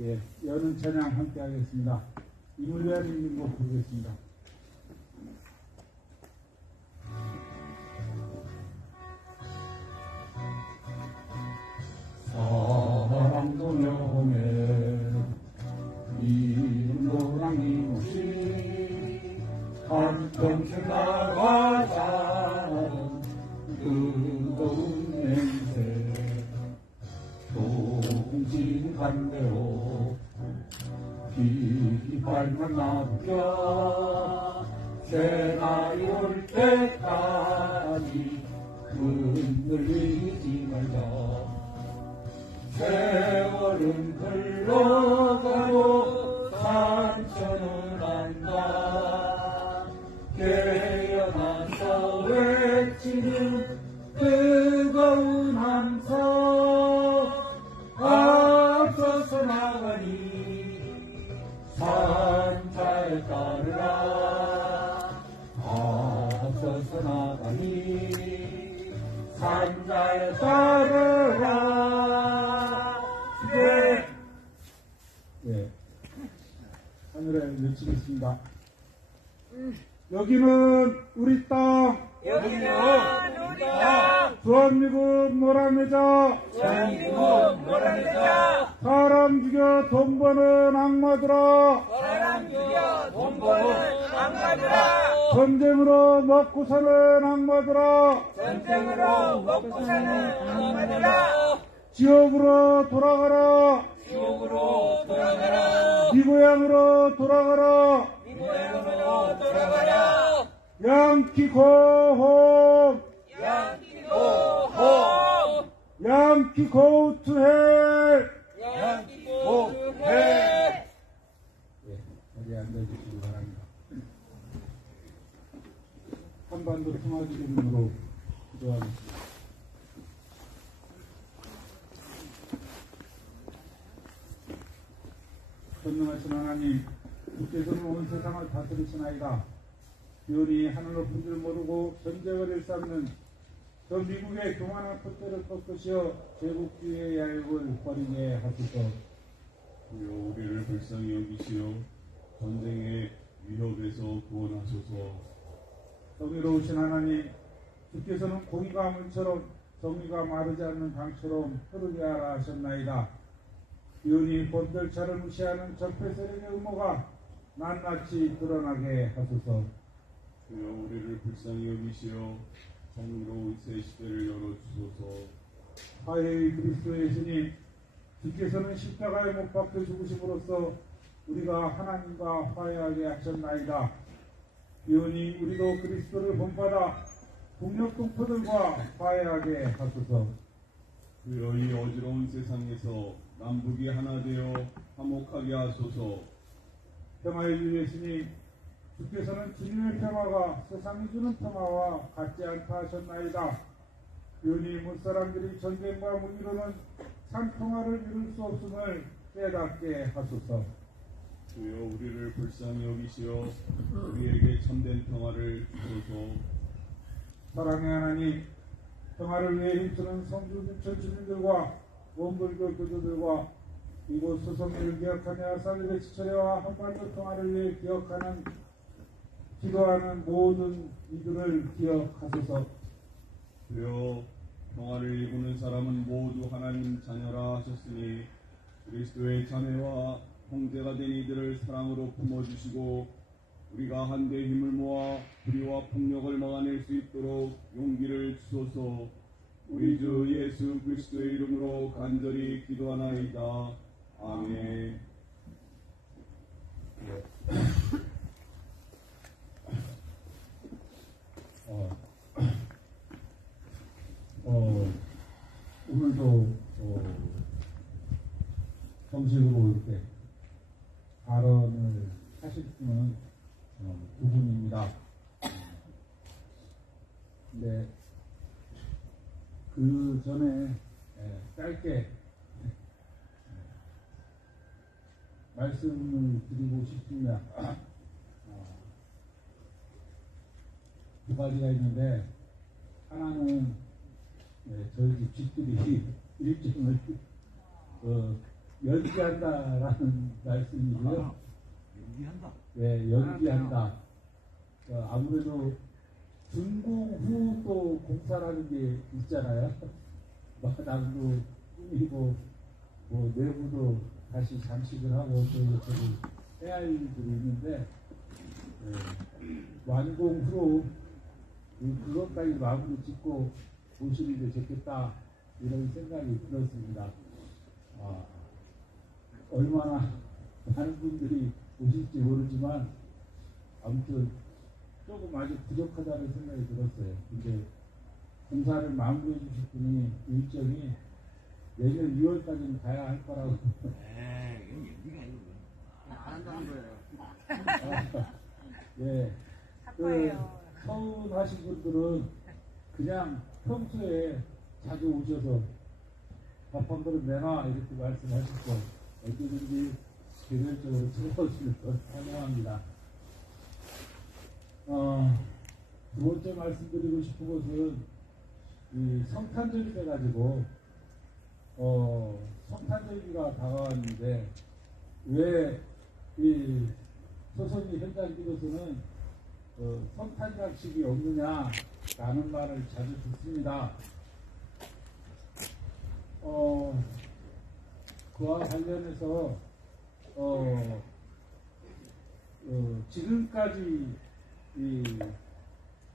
예, 여는 찬양 함께 하겠습니다. 이물배님 곡 부르겠습니다. 사랑도 명에 이름도랑이 없이 한평생 나가자는 뜨거운 냄새 동진 반대로 깃발만 남겨 새날이 올 때까지 흔들리지 말자. 세월은 흘러가고 상처는 안다. 깨어나서 외치는 뜨거운 함성 앞서서 나가니 산자에 따르라. 앞서서 나가니 산자에 따르라. 네. 하늘에 외치겠습니다. 여기는 우리 땅. 여기는 우리 땅. 주한미군 노란여자. 주한미군 노란여자. 사람 죽여 돈 버는 악마들아. 사람 죽여 돈 버는 악마들아. 전쟁으로 먹고 사는 악마들아. 전쟁으로 먹고 사는 악마들아. 지옥으로 돌아가라. 지옥으로 돌아가라. 네 고향으로 돌아가라. 네 고향으로 돌아가라. 양키 고홈. 양키 고홈. 양키 go to hell. 양키 고해. 예, 자리에 앉아주시기 바랍니다. 한반도 평화기금으로 기도하겠습니다. 전능하신 하나님, 주께서는 온 세상을 다스리시나이다. 기온이 하늘 높은 줄 모르고 전쟁을 일삼는 저 미국의 교만한 콧대를 꺾으시어 제국주의의 야욕을 버리게 하소서. 주여 우리를 불쌍히 여기시어 전쟁의 위협에서 구원하소서. 정의로우신 하나님, 주께서는 공의가 물처럼 정의가 마르지 않는 강처럼 흐르게 하라 하셨나이다. 기온이 본들차를 무시하는 적폐 세력의 음모가 낱낱이 드러나게 하소서. 주여 우리를 불쌍히 여기시어 정의로운 새 시대를 열어주소서. 화해의 그리스도의 신이 주께서는 십자가에 못 박혀 죽으심으로써 우리가 하나님과 화해하게 하셨나이다. 기온이 우리도 그리스도를 본받아 북녘 동포들과 화해하게 하소서. 주여 이 어지러운 세상에서 남북이 하나 되어 화목하게 하소서. 평화의 주의 신이 주께서는 진리의 평화가 세상이 주는 평화와 같지 않다 하셨나이다. 기온이 무사람들이 전쟁과 무기로는 참 평화를 이룰 수 없음을 깨닫게 하소서. 주여 우리를 불쌍히 여기시어 우리에게 참된 평화를 주소서. 사랑의 하나님, 평화를 위해 힘쓰는 성주주천 주민들과 원불교 교도들과 이곳 소성리를 기억하며 살리베 지철회와 한반도 평화를 위해 기억하는 기도하는 모든 이들을 기억하소서. 주여 평화를 이루는 사람은 모두 하나님 자녀라 하셨으니 그리스도의 자매와 형제가 된 이들을 사랑으로 품어주시고 우리가 한데 힘을 모아 불의와 폭력을 막아낼 수 있도록 용기를 주소서. 우리 주 예수 그리스도의 이름으로 간절히 기도하나이다. 아멘. 오늘도 정식으로 이렇게 발언을 하실 분은 두 분입니다. 근데 그 전에 짧게 말씀을 드리고 싶습니다. 두 가지가 있는데 하나는 저희 집 집들이 일정을 연기한다라는 말씀이고요. 연기한다. 네, 연기한다. 아무래도 준공 후 또 공사라는 게 있잖아요. 마당도 꾸미고 뭐 내부도 다시 장식을 하고 또 해야 할 일들이 있는데 완공 후로 그것까지 마무리 짓고 보시는 게 좋겠다 이런 생각이 들었습니다. 얼마나 많은 분들이 오실지 모르지만 아무튼 조금 아직 부족하다는 생각이 들었어요. 근데 공사를 마무리해 주실 분이 일정이 내년 2월까지는 가야 할 거라고. 이건 연기가 아니고 안 한다는 거예요. 예. 서운하신 분들은 그냥 평소에 자주 오셔서 밥 한 그릇 내놔 이렇게 말씀하시고 어디든지 개별적으로 찾아오시는 걸 환영합니다. 두 번째 말씀드리고 싶은 것은 이 성탄절이 돼가지고 성탄절기가 다가왔는데 왜 이 소선이 현장 기도서는 성탄장식이 없느냐라는 말을 자주 듣습니다. 그와 관련해서 지금까지 이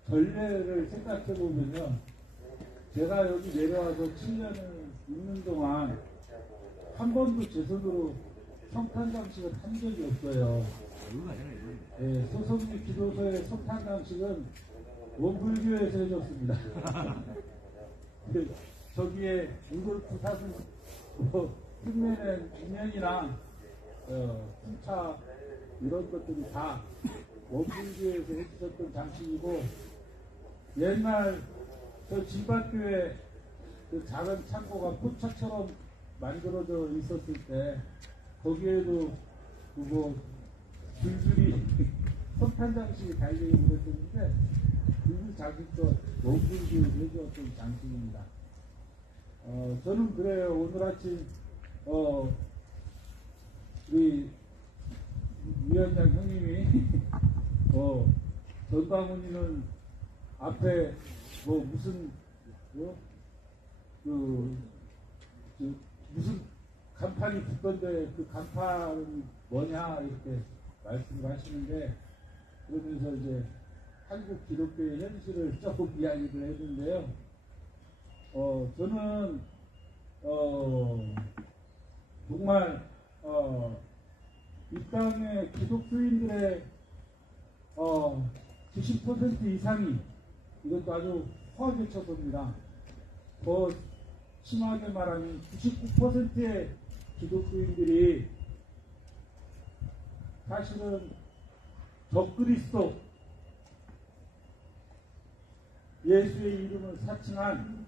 전례를 생각해 보면요, 제가 여기 내려와서 7년을 있는 동안 한 번도 제 손으로 성탄장식을 한 적이 없어요. 예, 소선미 기도소의 성탄장식은 원불교에서 해줬습니다. 저기에 웅골프 사슴 흉내낸 인연이나 풍차 이런 것들이 다 원불교에서 해주셨던 장식이고, 옛날 저 진밭교에 그 작은 창고가 포차처럼 만들어져 있었을 때 거기에도 그거 줄줄이 성탄장식이 달리고 그랬었는데 그 장식도 원불교에서 해주었던 장식입니다. 저는 그래요. 오늘 아침 우리 위원장 형님이 전방훈이는 앞에 뭐 무슨 무슨 간판이 붙던데 그 간판은 뭐냐 이렇게 말씀을 하시는데, 그러면서 이제 한국 기독교의 현실을 조금 이야기를 했는데요. 저는 정말 이 땅의 기독교인들의 90% 이상이, 이것도 아주 허하게 쳐봅니다. 더 심하게 말하면 99%의 기독교인들이 사실은 적그리스도, 예수의 이름을 사칭한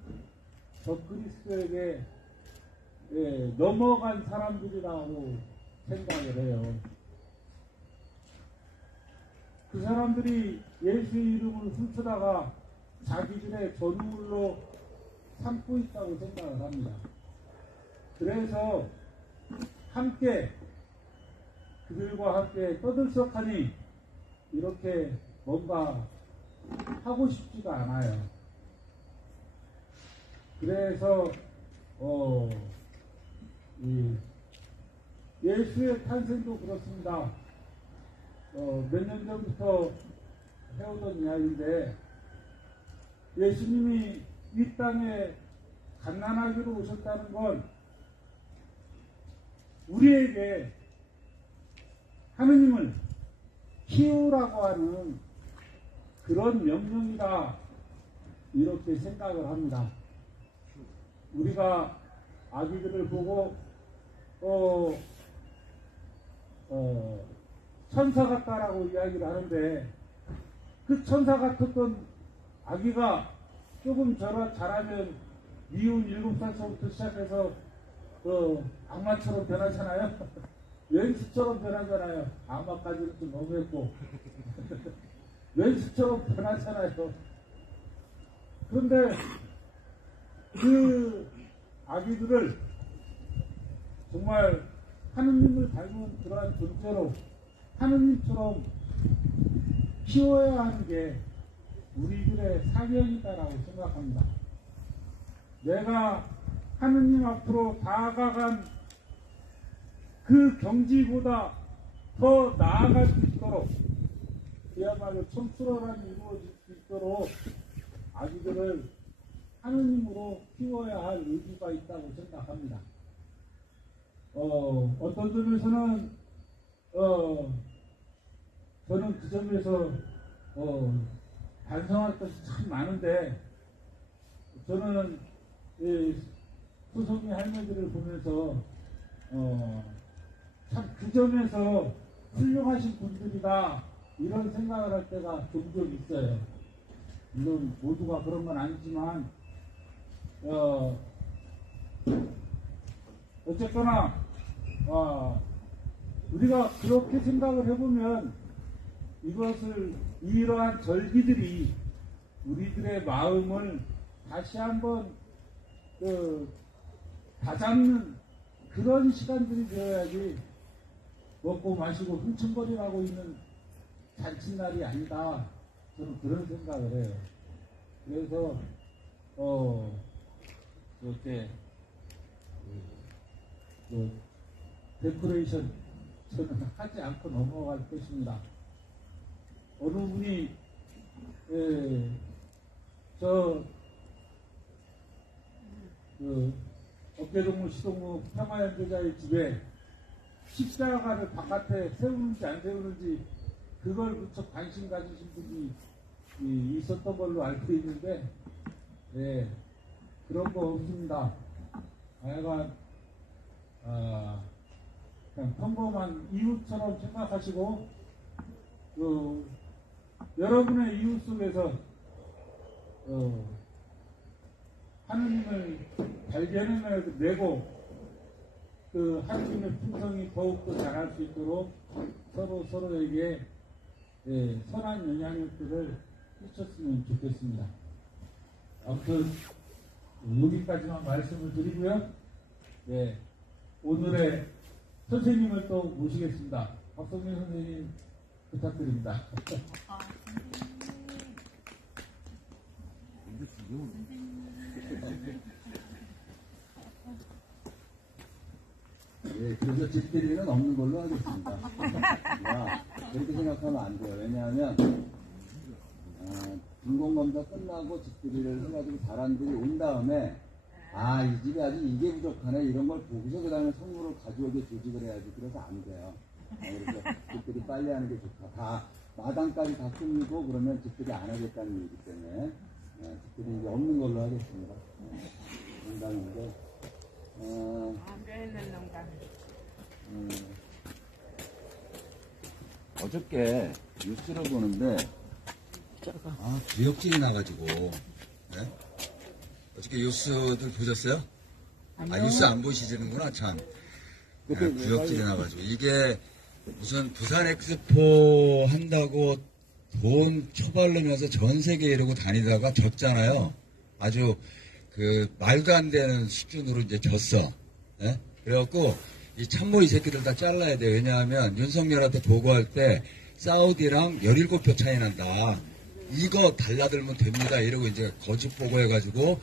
적그리스도에게 넘어간 사람들이라고 생각을 해요. 그 사람들이 예수의 이름을 훔쳐다가 자기들의 전우물로 삼고 있다고 생각을 합니다. 그래서 함께 그들과 함께 떠들썩하니 이렇게 뭔가 하고 싶지가 않아요. 그래서 예수의 탄생도 그렇습니다. 몇 년 전부터 해오던 이야기인데, 예수님이 이 땅에 갓난아기로 오셨다는 건 우리에게 하느님을 키우라고 하는 그런 명령이다 이렇게 생각을 합니다. 우리가 아기들을 보고 천사 같다라고 이야기를 하는데, 그 천사 같았던 아기가 조금 자라면 미운 7살서부터 시작해서 악마처럼 변하잖아요. 왼수처럼 변하잖아요. 악마까지는 좀 너무했고 왼수처럼 변하잖아요. 그런데 그 아기들을 정말 하느님을 닮은 그러한 존재로 하느님처럼 키워야 하는 게 우리들의 사명이다라고 생각합니다. 내가 하느님 앞으로 다가간 그 경지보다 더 나아갈 수 있도록 그야말로 청출어란이 이루어질 수 있도록 아기들을 하느님으로 키워야 할 의무가 있다고 생각합니다. 어떤 점에서는 저는 그 점에서 반성할 것이 참 많은데 저는 소송이 할머니들을 보면서 참 그 점에서 훌륭하신 분들이다 이런 생각을 할 때가 종종 있어요. 물론 모두가 그런 건 아니지만 어쨌거나 우리가 그렇게 생각을 해보면 이러한 절기들이 우리들의 마음을 다시 한번 다잡는 그런 시간들이 되어야지 먹고 마시고 흥청거리라고 있는 잔칫날이 아니다. 저는 그런 생각을 해요. 그래서 이렇게 데코레이션 저는 하지 않고 넘어갈 것입니다. 어느 분이 업계동무 시동무 평화연대자의 집에 십자가를 바깥에 세우는지 안 세우는지 그걸 무척 관심 가지신 분이 있었던 걸로 알고 있는데 그런 거 없습니다. 하여간 그냥 평범한 이웃처럼 생각하시고 여러분의 이웃 속에서 하느님을 발견해내고 그 하느님의 품성이 더욱더 자랄 수 있도록 서로에게 선한 영향력들을 끼쳤으면 좋겠습니다. 아무튼 여기까지만 말씀을 드리고요. 오늘의 선생님을 또 모시겠습니다. 박성민 선생님 부탁드립니다. 그래서 집들이는 없는 걸로 하겠습니다. 그렇게 생각하면 안 돼요. 왜냐하면 중공검사 끝나고 집들이를 해가지고 사람들이 온 다음에 이 집에 아직 이게 부족하네 이런 걸 보고서 그 다음에 선물을 가져오게 조직을 해야지. 그래서 안 돼요. 그래서 집들이 빨리 하는 게 좋다. 다 마당까지 다 꾸미고 그러면 집들이 안 하겠다는 얘기이기 때문에 집들이 이제 없는 걸로 하겠습니다. 농담인데 어저께 뉴스를 보는데 구역질이 나가지고 어저께 뉴스들 보셨어요? 뉴스 안 보시는구나 참. 구역질이 나가지고 이게 무슨 부산 엑스포 한다고 돈 처발르면서 전 세계 이러고 다니다가 졌잖아요. 아주 말도 안 되는 수준으로 이제 졌어. 그래갖고 이 참모 이 새끼들 다 잘라야 돼. 왜냐하면 윤석열한테 보고할 때 사우디랑 17표 차이 난다. 이거 달라들면 됩니다. 이러고 이제 거짓 보고해가지고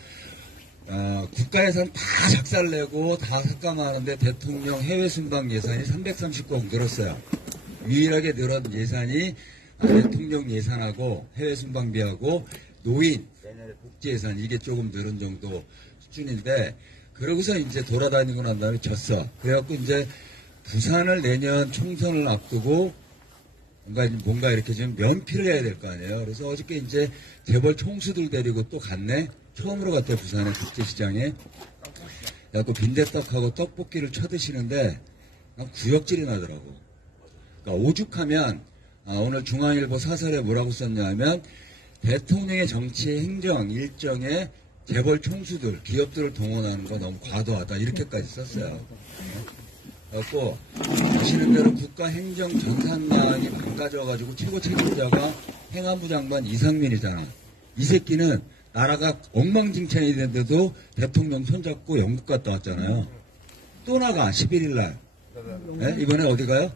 국가 예산 다 작살내고 다 삭감하는데 대통령 해외 순방 예산이 330억 늘었어요. 유일하게 늘은 예산이 대통령 예산하고 해외 순방비하고 노인 내년에 복지 예산 이게 조금 늘은 정도 수준인데 그러고서 이제 돌아다니고 난 다음에 졌어. 그래갖고 이제 부산을 내년 총선을 앞두고 뭔가 이렇게 좀 면피를 해야 될 거 아니에요. 그래서 어저께 이제 재벌 총수들 데리고 또 갔네. 처음으로 갔대요. 부산의 국제시장에. 그래갖고 빈대떡하고 떡볶이를 쳐드시는데 구역질이 나더라고. 그러니까 오죽하면 오늘 중앙일보 사설에 뭐라고 썼냐면 대통령의 정치 행정 일정에 재벌 총수들, 기업들을 동원하는 거 너무 과도하다. 이렇게까지 썼어요. 그래갖고 아시는 대로 국가 행정 전산량이 망가져가지고 최고 책임자가 행안부 장관 이상민이잖아. 이 새끼는 나라가 엉망진창이 됐는데도 대통령 손잡고 영국 갔다 왔잖아요. 또 나가 11일 날. 네? 이번에 어디 가요?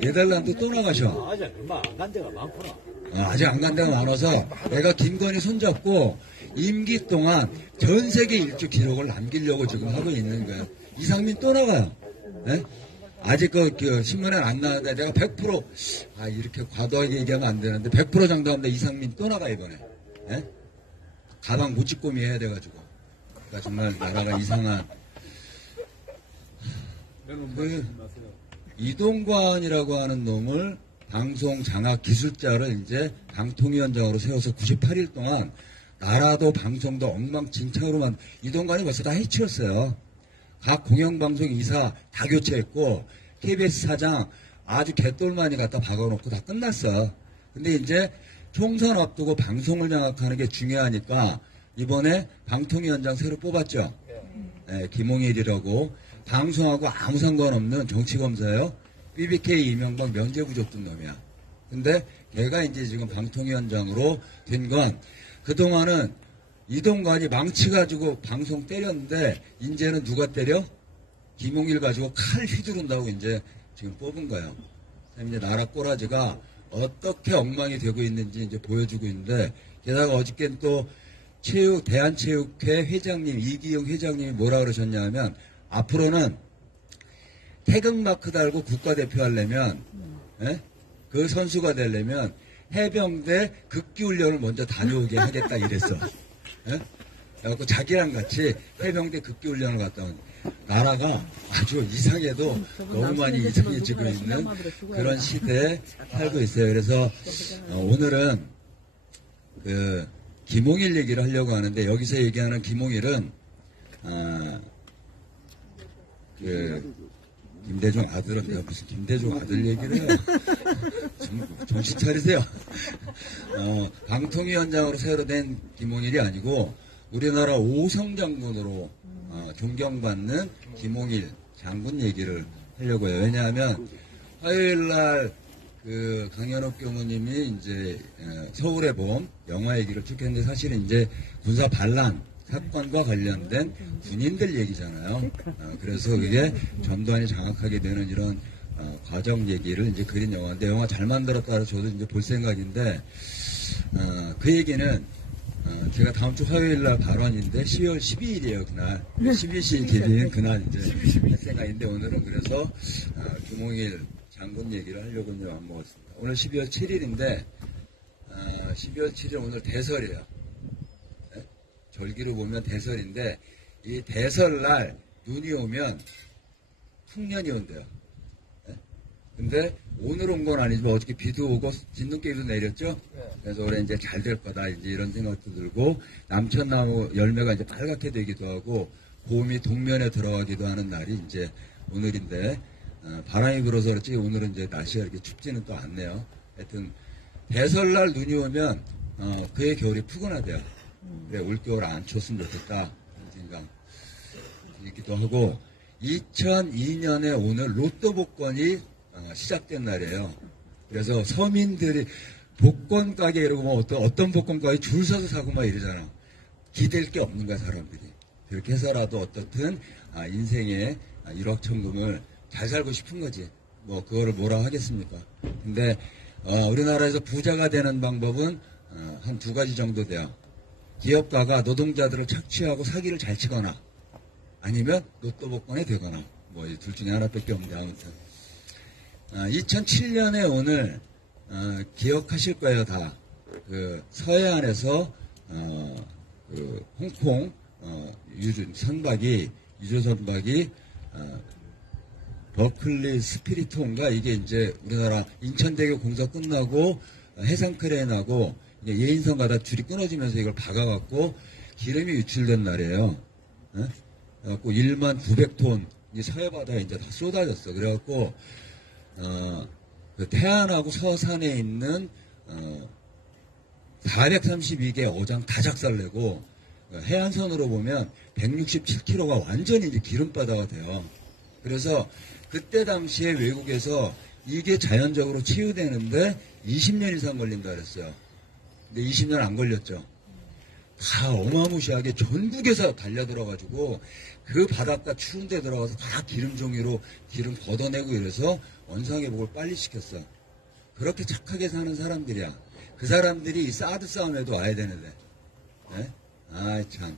네덜란드 또 나가셔. 아직 얼마 안 간 데가 많구나. 아직 안 간 데가 많아서 내가 김건희 손잡고 임기 동안 전 세계 일주 기록을 남기려고 지금 하고 있는 거예요. 이상민 또 나가요. 네? 아직 그 신문에 안 나왔는데 내가 100% 이렇게 과도하게 얘기하면 안 되는데 100% 장담합니다. 이상민 또 나가 이번에. 네? 가방 묻직꼬미 해야 돼가지고. 그러니까 정말 나라가 이상한. 이동관이라고 하는 놈을 방송 장악 기술자를 이제 방통위원장으로 세워서 98일 동안 나라도 방송도 엉망진창으로만 이동관이 벌써 다 해치웠어요. 각 공영방송 이사 다 교체했고 KBS 사장 아주 개똘마니 갖다 박아놓고 다 끝났어. 근데 이제 총선 앞두고 방송을 장악하는 게 중요하니까 이번에 방통위원장 새로 뽑았죠. 네, 김홍일이라고 방송하고 아무 상관없는 정치검사예요. BBK 이명박 면제 부족 둔 놈이야. 근데 걔가 이제 지금 방통위원장으로 된 건 그동안은 이동관이 망치 가지고 방송 때렸는데 이제는 누가 때려? 김홍일 가지고 칼 휘두른다고 이제 지금 뽑은 거예요. 이제 나라 꼬라지가 어떻게 엉망이 되고 있는지 이제 보여주고 있는데 게다가 어저께는 또 대한체육회 회장님 이기영 회장님이 뭐라 그러셨냐면 앞으로는 태극마크 달고 국가대표 하려면 그 선수가 되려면 해병대 극기훈련을 먼저 다녀오게 하겠다 이랬어. 그래갖고 자기랑 같이 해병대 극기훈련을 갔다 온 나라가 아주 이상해도 너무 많이 이상해지고 있는 그런 시대에 살고 있어요. 그래서 오늘은 그 김홍일 얘기를 하려고 하는데 여기서 얘기하는 김홍일은 그 김대중 아들은 내가 무슨 김대중 아들 얘기를 해요. 정신 차리세요. 방통위원장으로 새로 된 김홍일이 아니고 우리나라 오성 장군으로 존경받는 김홍일 장군 얘기를 하려고 해요. 왜냐하면 화요일날 그 강현옥 교무님이 이제 서울의 봄 영화 얘기를 쭉 했는데 사실은 이제 군사 반란 사건과 관련된 군인들 얘기잖아요. 그래서 그게 전두환이 장악하게 되는 이런 과정 얘기를 이제 그린 영화인데 영화 잘 만들었다고 저도 이제 볼 생각인데 그 얘기는 제가 다음 주 화요일 날 발언인데 10월 12일이에요 그날 12시 기리는 그날 이제 할 생각인데 오늘은 그래서 김홍일 장군 얘기를 하려고 이제 마음먹었습니다. 오늘 12월 7일인데 12월 7일 오늘 대설이에요. 절기를 보면 대설인데 이 대설날 눈이 오면 풍년이 온대요. 근데 오늘 온 건 아니지만 어저께 비도 오고 진눈깨비도 내렸죠. 그래서 올해 이제 잘 될 거다 이제 이런 생각도 들고 남천나무 열매가 이제 빨갛게 되기도 하고 봄이 동면에 들어가기도 하는 날이 이제 오늘인데 바람이 불어서 그렇지 오늘은 이제 날씨가 이렇게 춥지는 또 않네요. 하여튼 대설날 눈이 오면 그의 겨울이 푸근하대요. 그래, 올겨울 안 쳤으면 좋겠다. 그런 생각 있기도 하고, 2002년에 오늘 로또 복권이 시작된 날이에요. 그래서 서민들이 복권 가게 이러고 뭐 어떤 복권 가게 줄 서서 사고 막 이러잖아. 기댈 게 없는 거야, 사람들이. 그렇게 해서라도 어떻든 인생에 1억 천금을 잘 살고 싶은 거지. 뭐, 그거를 뭐라 하겠습니까? 근데, 우리나라에서 부자가 되는 방법은 한 두 가지 정도 돼요. 기업가가 노동자들을 착취하고 사기를 잘 치거나 아니면 로또 복권이 되거나 뭐 둘 중에 하나밖에 없는데 아무튼 2007년에 오늘 기억하실 거예요 다. 그 서해안에서 그 홍콩 유조 선박이 버클리 스피리톤가 이게 이제 우리나라 인천대교 공사 끝나고 해상 크레인하고 예인선 가다 줄이 끊어지면서 이걸 박아갖고 기름이 유출된 날이에요. 그래갖고 1만 900톤 서해 바다에 이제 다 쏟아졌어. 그래갖고 그 태안하고 서산에 있는 432개 어장 다 작살내고 해안선으로 보면 167km가 완전히 이제 기름바다가 돼요. 그래서 그때 당시에 외국에서 이게 자연적으로 치유되는데 20년 이상 걸린다 그랬어요. 근데 20년 안 걸렸죠. 다 어마무시하게 전국에서 달려들어가지고 그 바닷가 추운 데 들어가서 다 기름종이로 기름 걷어내고 이래서 원상회복을 빨리 시켰어. 그렇게 착하게 사는 사람들이야. 그 사람들이 이 사드 싸움에도 와야 되는데. 네? 아이 참.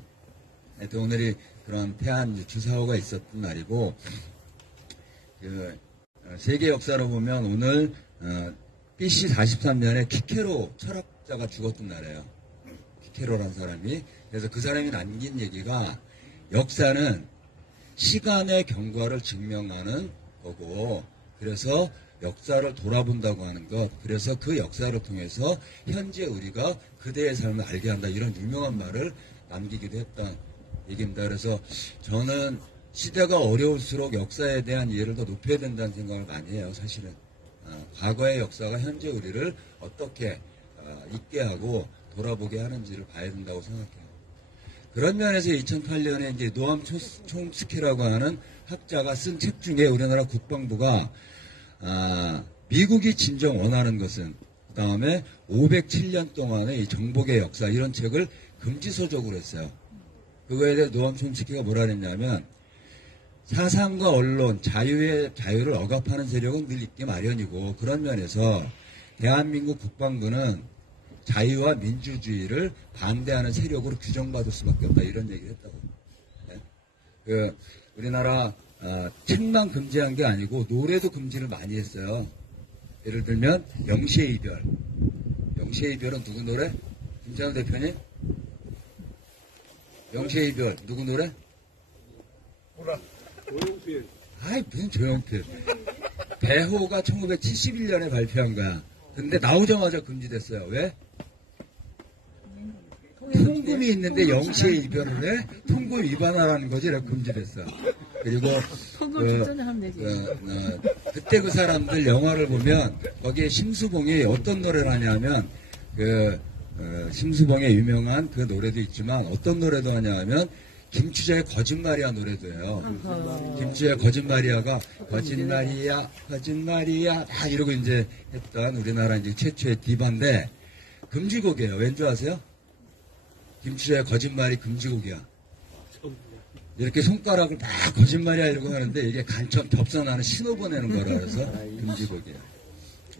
하여튼 오늘이 그런 태안 주사호가 있었던 날이고, 세계 역사로 보면 오늘 BC 43년에 키케로 철학자가 죽었던 날이에요. 키케로라는 사람이. 그래서 그 사람이 남긴 얘기가 역사는 시간의 경과를 증명하는 거고, 그래서 역사를 돌아본다고 하는 것, 그래서 그 역사를 통해서 현재 우리가 그대의 삶을 알게 한다, 이런 유명한 말을 남기기도 했던 얘기입니다. 그래서 저는 시대가 어려울수록 역사에 대한 이해를 더 높여야 된다는 생각을 많이 해요. 사실은 과거의 역사가 현재 우리를 어떻게 있게 하고 돌아보게 하는지를 봐야 된다고 생각해요. 그런 면에서 2008년에 이제 노암 촘스키라고 하는 학자가 쓴 책 중에 우리나라 국방부가 미국이 진정 원하는 것은, 그 다음에 507년 동안의 이 정복의 역사, 이런 책을 금지서적으로 했어요. 그거에 대해 노암 촘스키가 뭐라 했냐면, 사상과 언론, 자유를 억압하는 세력은 늘 있기 마련이고, 그런 면에서 대한민국 국방부는 자유와 민주주의를 반대하는 세력으로 규정받을 수밖에 없다, 이런 얘기를 했다고. 네? 우리나라 책만 금지한 게 아니고 노래도 금지를 많이 했어요. 예를 들면 영시의 이별. 영시의 이별은 누구 노래? 김찬호 대표님? 영시의 이별 누구 노래? 몰라. 조용필. 아이 무슨 조용필. 배호가 1971년에 발표한 거야. 근데 나오자마자 금지됐어요. 왜? 통금이 있는데 영시의 이별을 해? 통금 위반하라는 거지. 이렇게 금지됐어. 그리고 그때 그 사람들 영화를 보면 거기에 심수봉이 어떤 노래를 하냐면 심수봉의 유명한 그 노래도 있지만 어떤 노래도 하냐면 김추자의 거짓말이야 노래도 해요. 김추자의 거짓말이야가 거짓말이야 다 이러고 이제 했던 우리나라 이제 최초의 디바인데 금지곡이에요. 왠 줄 아세요? 김추자의 거짓말이 금지곡이야. 이렇게 손가락을 막 거짓말이야 이러고 하는데 이게 간첩 겹쳐나는 신호 보내는 거라 해서 금지곡이에요.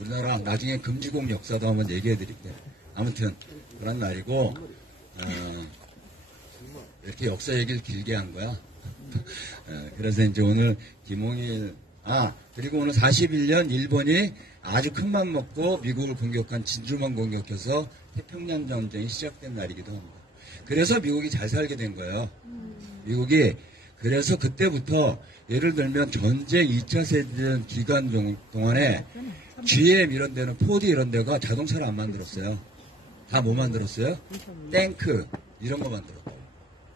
우리나라 나중에 금지곡 역사도 한번 얘기해 드릴게요. 아무튼 그런 날이고 이렇게 역사 얘기를 길게 한 거야. 그래서 이제 오늘 김홍일 그리고 오늘 41년 일본이 아주 큰맘 먹고 미국을 공격한 진주만 공격해서 태평양 전쟁이 시작된 날이기도 합니다. 그래서 미국이 잘 살게 된 거예요. 미국이 그래서 그때부터 예를 들면 전쟁 2차 세계대전 기간 동안에 GM 이런 데는 포드 이런 데가 자동차를 안 만들었어요. 다 뭐 만들었어요? 탱크 이런 거 만들었다고.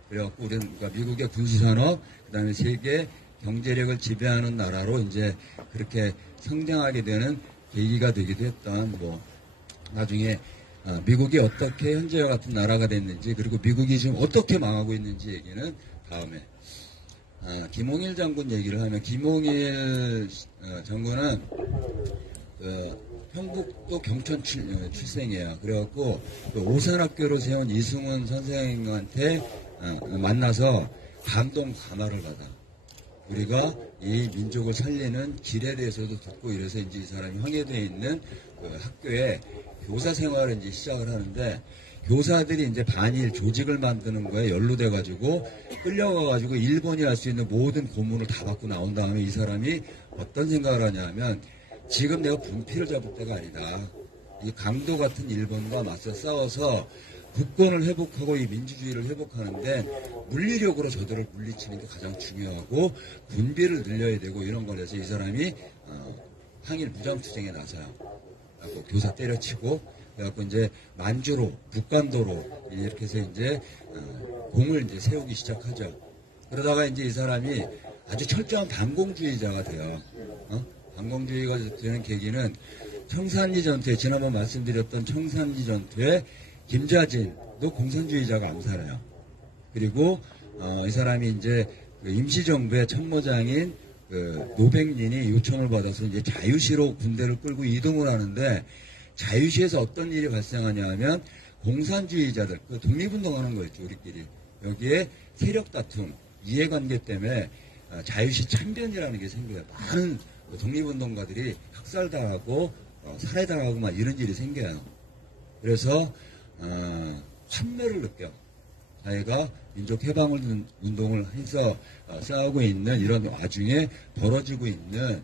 그래갖고 우리는 그러니까 미국의 군수산업 그다음에 세계 경제력을 지배하는 나라로 이제 그렇게 성장하게 되는 계기가 되기도 했던 뭐 나중에 미국이 어떻게 현재와 같은 나라가 됐는지 그리고 미국이 지금 어떻게 망하고 있는지 얘기는 다음에 김홍일 장군 얘기를 하면 김홍일 장군은 평북도 경천 출생이에요. 그래갖고 그 오산학교로 세운 이승훈 선생님한테 만나서 감동 감화를 받아. 우리가 이 민족을 살리는 길에 대해서도 듣고 이래서 이제 이 사람이 황해도에 있는 그 학교에 교사 생활을 이제 시작을 하는데 교사들이 이제 반일 조직을 만드는 거에 연루돼가지고 끌려가가지고 일본이 할 수 있는 모든 고문을 다 받고 나온 다음에 이 사람이 어떤 생각을 하냐면 지금 내가 분필을 잡을 때가 아니다. 이 강도 같은 일본과 맞서 싸워서 국권을 회복하고 이 민주주의를 회복하는데 물리력으로 저들을 물리치는 게 가장 중요하고 군비를 늘려야 되고 이런 거라서 이 사람이 항일 무장투쟁에 나서요. 그래갖고 교사 때려치고 그래갖고 이제 만주로 북간도로 이렇게 해서 이제 공을 이제 세우기 시작하죠. 그러다가 이제 이 사람이 아주 철저한 반공주의자가 돼요. 반공주의가 되는 계기는 청산리 전투에 지난번 말씀드렸던 청산리 전투에 김좌진도 공산주의자가 암살해요. 그리고 이 사람이 이제 그 임시정부의 참모장인 그 노백린이 요청을 받아서 이제 자유시로 군대를 끌고 이동을 하는데 자유시에서 어떤 일이 발생하냐 하면 공산주의자들, 그 독립운동하는 거 있죠, 우리끼리. 여기에 세력 다툼, 이해관계 때문에 자유시 참변이라는 게 생겨요. 많은 독립운동가들이 학살당하고 살해당하고 막 이런 일이 생겨요. 그래서 환멸을 느껴. 자기가 민족해방운동을 해서 싸우고 있는 이런 와중에 벌어지고 있는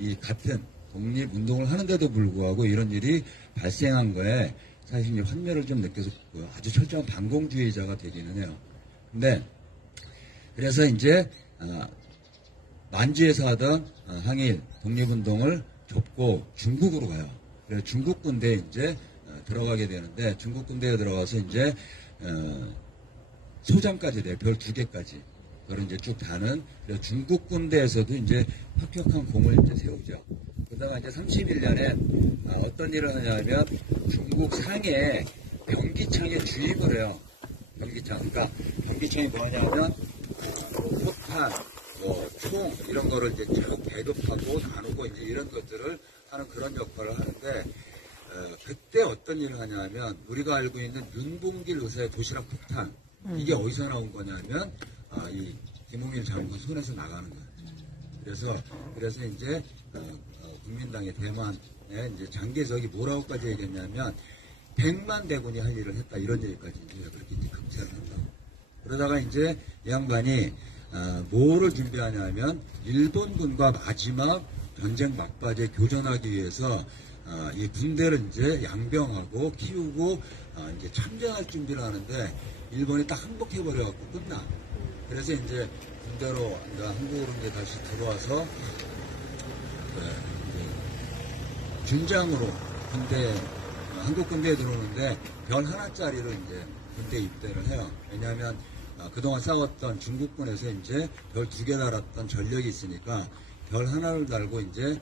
이 같은 독립운동을 하는데도 불구하고 이런 일이 발생한 거에 사실 이제 환멸을 좀 느껴서 아주 철저한 반공주의자가 되기는 해요. 근데 그래서 이제 만주에서 하던 항일 독립운동을 접고 중국으로 가요. 그래서 중국 군대에 이제 들어가게 되는데 중국 군대에 들어가서 이제 소장까지 돼요. 별 2개까지. 그걸 이제 쭉 다는. 그래서 중국 군대에서도 이제 혁혁한 공을 이제 세우죠. 그러다가 이제 31년에 어떤 일을 하냐면 중국 상해에 병기창에 주입을 해요. 병기창. 그러니까 병기창이 뭐냐면 포탄, 총 이런 거를 이제 쭉 배급하고 나누고 이제 이런 것들을 하는 그런 역할을 하는데 그때 어떤 일을 하냐면 우리가 알고 있는 윤봉길 의사의 도시락 폭탄 이게 어디서 나온 거냐면 이 김홍일 장군 손에서 나가는 거예요. 그래서 이제 국민당의 대만에 이제 장개석이 뭐라고까지 얘기했냐면 100만 대군이 할 일을 했다 이런 얘기까지 이제 그렇게 이제 극찬을 한다고. 그러다가 이제 이 양반이 뭐를 준비하냐면 일본군과 마지막 전쟁 막바지에 교전하기 위해서 이 군대를 이제 양병하고 키우고 이제 참전할 준비를 하는데 일본이 딱 항복해버려갖고 끝나. 그래서 이제 군대로 한국으로 이제 다시 들어와서 준장으로 한국 군대에 들어오는데 별 하나짜리로 이제 군대 입대를 해요. 왜냐하면 그동안 싸웠던 중국군에서 이제 별 2개 달았던 전력이 있으니까 별 하나를 달고 이제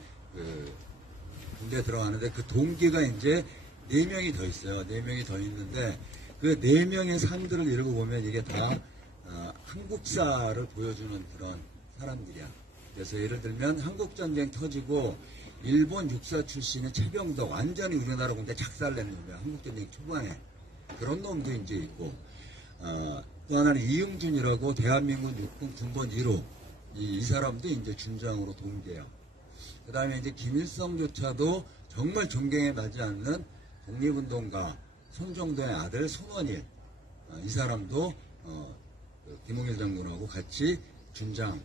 군대에 들어가는데 그 동기가 이제 4명이 더 있어요. 4명이 더 있는데 그 4명의 삶들을 읽어보면 이게 다 한국사를 보여주는 그런 사람들이야. 그래서 예를 들면 한국전쟁 터지고 일본 육사 출신의 최병덕 완전히 우리나라 군대 작살내는 놈이야. 한국전쟁 초반에. 그런 놈도 이제 있고 또 하나는 이응준이라고 대한민국 육군 군번 1호 이 사람도 이제 준장으로 동기예요. 그 다음에 이제 김일성조차도 정말 존경에 나지 않는 독립운동가 손정도의 아들 손원일 이 사람도 김홍일 장군하고 같이 준장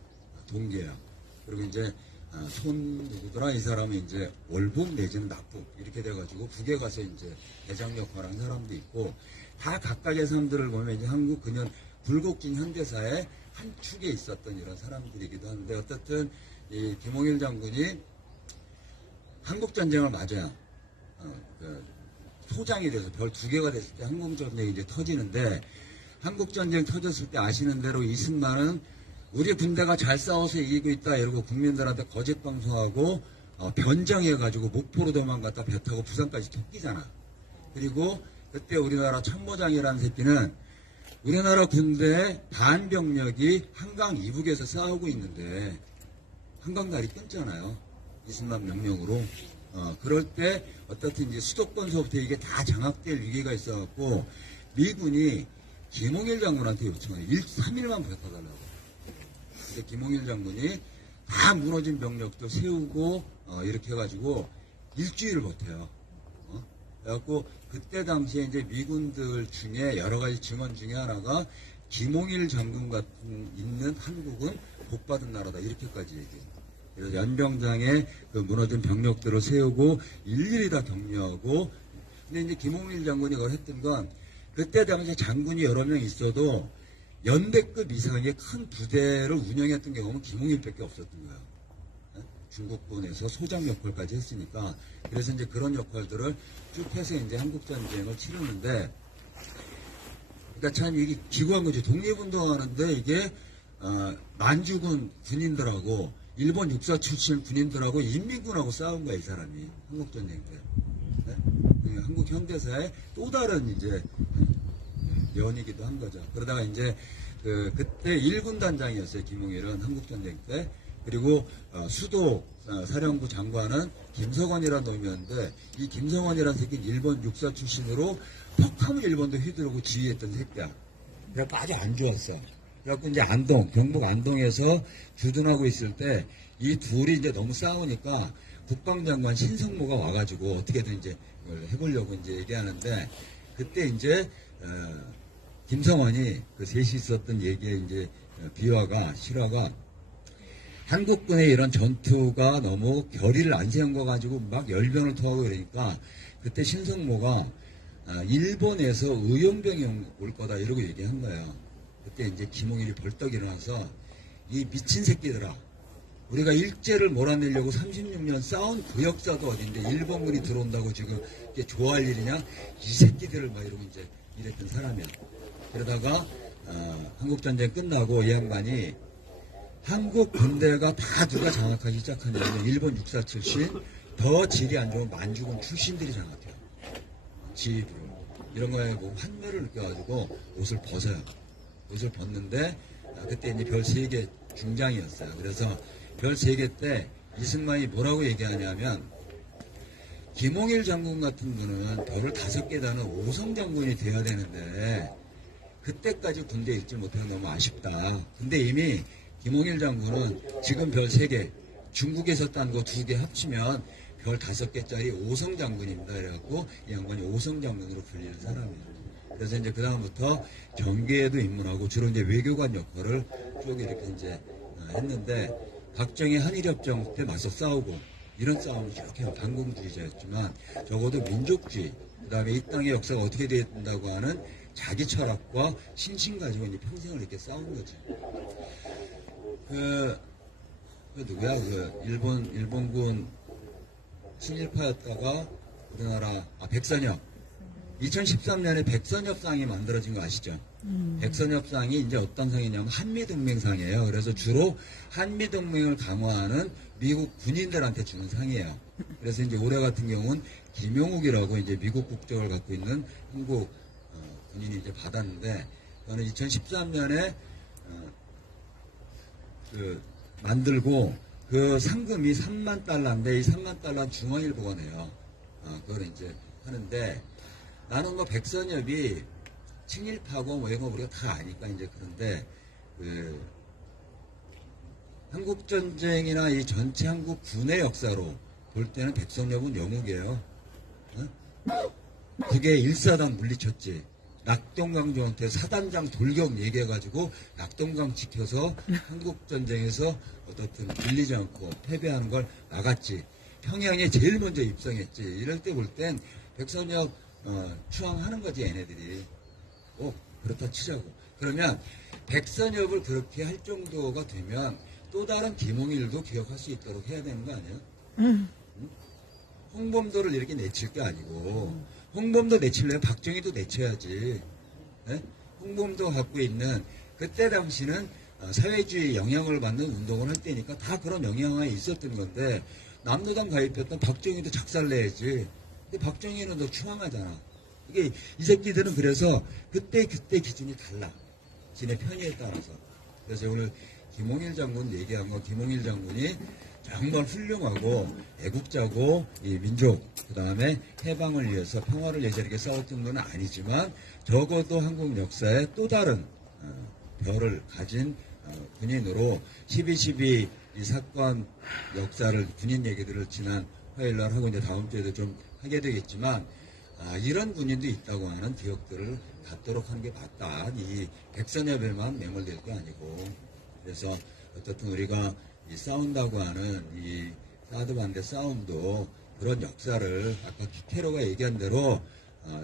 동기예요. 그리고 이제 누구더라 이 사람이 이제 월북 내지는 납북 이렇게 돼가지고 북에 가서 이제 대장 역할을 한 사람도 있고 다 각각의 사람들을 보면 이제 한국 그냥 굴곡진 현대사의 한 축에 있었던 이런 사람들이기도 한데 어쨌든 이 김홍일 장군이 한국전쟁을 맞아야 소장이 돼서 별 2개가 됐을 때 한국전쟁이 이제 터지는데 한국전쟁 터졌을 때 아시는 대로 이승만은 우리 군대가 잘 싸워서 이기고 있다 이러고 국민들한테 거짓 방송하고 변정해가지고 목포로 도망갔다 배 타고 부산까지 토끼잖아. 그리고 그때 우리나라 참모장이라는 새끼는 우리나라 군대의 반병력이 한강 이북에서 싸우고 있는데 한강다리 끊잖아요. 이승만 명령으로. 그럴 때 어떻든 이제 수도권서부터 이게 다 장악될 위기가 있어갖고 미군이 김홍일 장군한테 요청해요. 3일만 버텨달라고. 근데 김홍일 장군이 다 무너진 병력도 세우고 이렇게 해가지고 일주일을 버텨요. 그래갖고 그때 당시에 이제 미군들 중에 여러 가지 증언 중에 하나가 김홍일 장군 같은 있는 한국은 복받은 나라다 이렇게까지 얘기해요. 그래서 연병장에 그 무너진 병력들을 세우고 일일이 다 격려하고 근데 이제 김홍일 장군이 그걸 했던 건 그때 당시에 장군이 여러 명 있어도 연대급 이상의 큰 부대를 운영했던 경우는 김홍일밖에 없었던 거예요. 중국군에서 소장 역할까지 했으니까 그래서 이제 그런 역할들을 쭉 해서 이제 한국전쟁을 치르는데 그러니까 참 이게 기구한 거죠. 독립운동하는데 이게 만주군 군인들하고 일본 육사 출신 군인들하고 인민군하고 싸운 거야 이 사람이 한국전쟁 때. 네? 한국 현대사의 또 다른 이제 연이기도 한 거죠. 그러다가 이제 그때 1군 단장이었어요. 김홍일은 한국전쟁 때. 그리고 수도 사령부 장관은 김성원이라는 놈이었는데 이 김성원이라는 새끼는 일본 육사 출신으로 퍽하면 일본도 휘두르고 지휘했던 새끼야. 그래갖고 아주 안 좋았어. 그래갖고 이제 경북 안동에서 주둔하고 있을 때 이 둘이 이제 너무 싸우니까 국방장관 신성모가 와가지고 어떻게든 이제 이걸 해보려고 이제 얘기하는데 그때 이제 김성원이 그 셋이 있었던 얘기의 이제 실화가 한국군의 이런 전투가 너무 결의를 안 세운 거 가지고 막 열변을 토하고 그러니까 그때 신성모가 일본에서 의용병이 올 거다 이러고 얘기한 거야. 그때 이제 김홍일이 벌떡 일어나서 이 미친 새끼들아, 우리가 일제를 몰아내려고 36년 싸운 그 역사도 어딘데 일본군이 들어온다고 지금 이게 좋아할 일이냐? 이 새끼들을 막 이러고 이제 이랬던 사람이야. 그러다가 한국전쟁 끝나고 이 양반이 한국 군대가 다 누가 장악하기 시작하냐면 일본 육사 출신, 더 질이 안 좋은 만주군 출신들이 장악해요. 지휘부를. 이런 거에 뭐 환멸을 느껴가지고 옷을 벗어요. 옷을 벗는데 그때 이제 별 3개 중장이었어요. 그래서 별 3개 때 이승만이 뭐라고 얘기하냐면 김홍일 장군 같은 분은 별을 5개 다는 5성 장군이 돼야 되는데 그때까지 군대에 있지 못해서 너무 아쉽다. 근데 이미 김홍일 장군은 지금 별 3개, 중국에서 딴 거 2개 합치면 별 5개짜리 5성 장군입니다. 그래갖고 이 양반이 5성 장군으로 불리는 사람이에요. 그래서 이제 그다음부터 경계에도 입문하고 주로 이제 외교관 역할을 쭉 이렇게 이제 했는데 박정희 한일협정 때 맞서 싸우고 이런 싸움을 이렇게 반공주의자였지만 적어도 민족주의, 그 다음에 이 땅의 역사가 어떻게 되어야 된다고 하는 자기 철학과 신심 가지고 이제 평생을 이렇게 싸운 거지. 그 누구야? 일본군 친일파였다가 우리나라, 백선엽. 2013년에 백선엽상이 만들어진 거 아시죠? 백선엽상이 이제 어떤 상이냐면 한미동맹상이에요. 그래서 주로 한미동맹을 강화하는 미국 군인들한테 주는 상이에요. 그래서 이제 올해 같은 경우는 김용욱이라고 이제 미국 국적을 갖고 있는 한국 군인이 이제 받았는데, 저는 2013년에 만들고 그 상금이 3만 달러인데 이 3만 달러는 중앙일보가 내요. 그걸 이제 하는데 나는 뭐 백선엽이 친일파고 뭐 이런 거 우리가 다 아니까 이제 그런데 한국 전쟁이나 이 전체 한국 군의 역사로 볼 때는 백선엽은 영웅이에요. 그게 일사단 물리쳤지. 낙동강조한테 사단장 돌격 얘기해가지고 낙동강 지켜서 한국전쟁에서 어떻든 밀리지 않고 패배하는 걸 막았지. 평양에 제일 먼저 입성했지. 이럴 때 볼 땐 백선엽 추앙하는 거지 얘네들이. 그렇다 치자고. 그러면 백선엽을 그렇게 할 정도가 되면 또 다른 김홍일도 기억할 수 있도록 해야 되는 거 아니에요? 응? 홍범도를 이렇게 내칠 게 아니고 홍범도 내치려면 박정희도 내쳐야지. 네? 홍범도 갖고 있는 그때 당시는 사회주의 영향을 받는 운동을 할 때니까 다 그런 영향이 있었던 건데 남로당 가입했던 박정희도 작살내야지. 근데 박정희는 너 추앙하잖아. 이게 이 새끼들은 그래서 그때 기준이 달라. 지네 편의에 따라서. 그래서 오늘 김홍일 장군 얘기한 거, 김홍일 장군이 정말 훌륭하고 애국자고 이 민족, 그 다음에 해방을 위해서 평화를 위해서 이렇게 싸웠던 건 아니지만 적어도 한국 역사에 또 다른 별을 가진 군인으로 12.12 이 사건 역사를 군인 얘기들을 지난 화요일날 하고 이제 다음 주에도 좀 하게 되겠지만 이런 군인도 있다고 하는 기억들을 갖도록 하는 게 맞다. 이 백선엽에만 매몰될 게 아니고. 그래서 어떻든 우리가 이 싸운다고 하는 이 사드 반대 싸움도 그런 역사를 아까 키케로가 얘기한 대로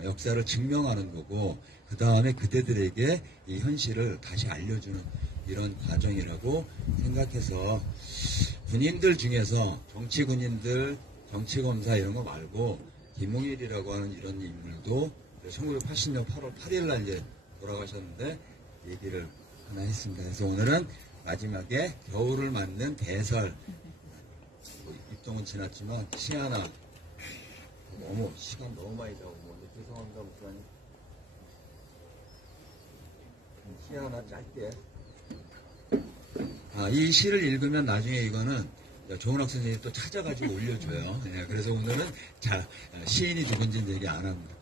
역사를 증명하는 거고 그 다음에 그대들에게 이 현실을 다시 알려주는 이런 과정이라고 생각해서 군인들 중에서 정치 군인들, 정치 검사 이런 거 말고 김홍일이라고 하는 이런 인물도 1980년 8월 8일 날 이제 돌아가셨는데 얘기를 하나 했습니다. 그래서 오늘은 마지막에 겨울을 맞는 대설, 입동은 지났지만 시 하나, 너무 시간 너무 많이 자고 뭐 죄송합니다 목사님. 시 하나 짧게 이 시를 읽으면 나중에 이거는 조은학 선생님이 또 찾아가지고 올려줘요. 예, 그래서 오늘은 시인이 누군지는 얘기 안 합니다.